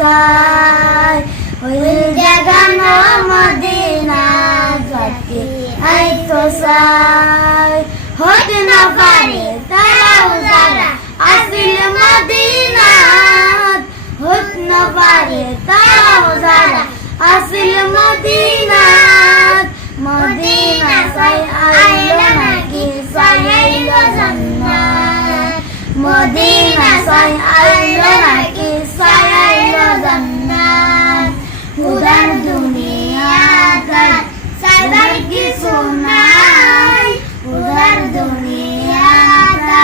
চাই ওই জাগানো মদিনা যাকে আইতো চাই হতে না পারে তারাও যারা আসিল মদিনাত হতে না পারে তারাও যারা আসিল মদিনাত মদিনা চাই আইলো নাকি চাইলো জান্নাত মদিনা চাই আইলো নাকি চাইলো জান্নাত উদার দুনিয়াতে সাইবার কিছু নাই উদার দুনিয়াতে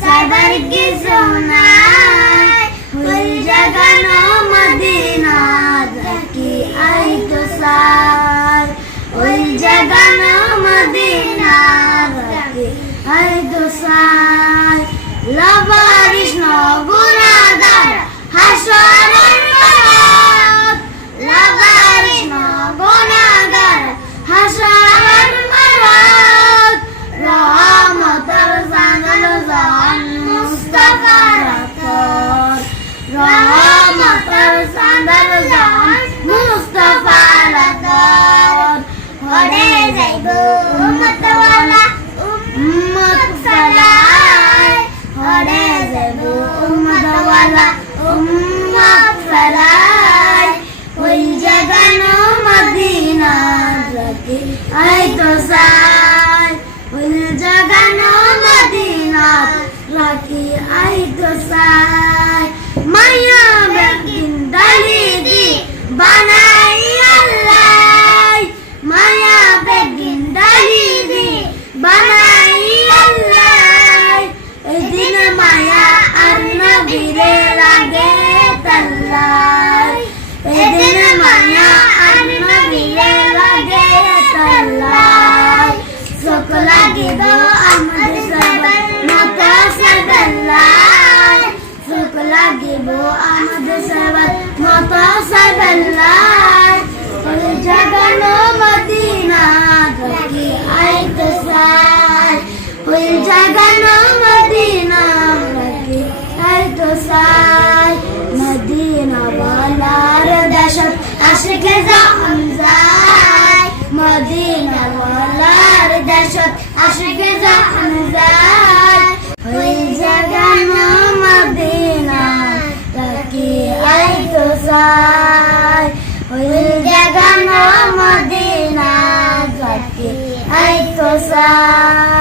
সাইবার কিছু নাই ওই জাগানো মদিনা যাকে আইতো চাই ওই জাগানো মদিনা যাকে আইতো চাই লাবারিশ গুনাহগার হাসরের মাঠ লাবারিশ গুনাহগার হাসরের মাঠ রহমতের জানাল জান মুস্তাফার আতর রহমতের জানাল জান মুস্তাফার আতর হরে যাইবো উম্মতওয়ালা উম্মত সালাই হরে যাইবো উম্মতওয়ালা উম্মত সালাই ওই জাগানো মদিনা যাকে আইতো চাই ওই জাগানো মদিনা যাকে আইতো চাই মায়া বেকিন দালিদি বানাই আল্লাহ মায়া বেকিন দালিদি বানাই আল্লাহ এদিন মায়া আর নবীরে লাগে তাল্লাই এদিন মায়া আর নবীরে লাগে তাল্লাই চোখ লাগিব আমাদের সবার মাথা সাইবাল্লাই চোখ লাগিব আমাদের সবার মাথা সাইবাল্লাই ওই জাগানো মদিনা যাকে আইতো চাই ওই জাগানো মদিনা যাকে আইতো চাই মদিনা ওয়ালার দেশত আশিকে জাহান যায় মদিনা ওয়ালার দেশত আশিকে জাহান যায় ওই জাগানো মদিনা যাকে আইতো চাই ওই জাগানো মদিনা যাকে আইতো চাই